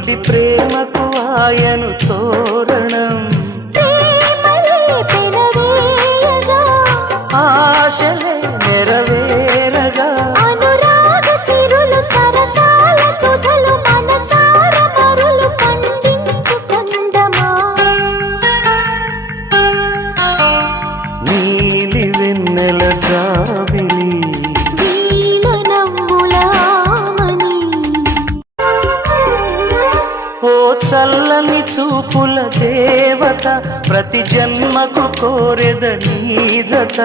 తొలి ప్రేమకు ఆయను తోరణం ఆశలే నెరవేరగా అనురాగ సిరులు సరసాల సుధలు మనసార మరులు పండించు కందమా నీలి వెన్నెల జాబిలి ఓ చల్లని చూపుల దేవత ప్రతి జన్మకు కోరెద నీ జత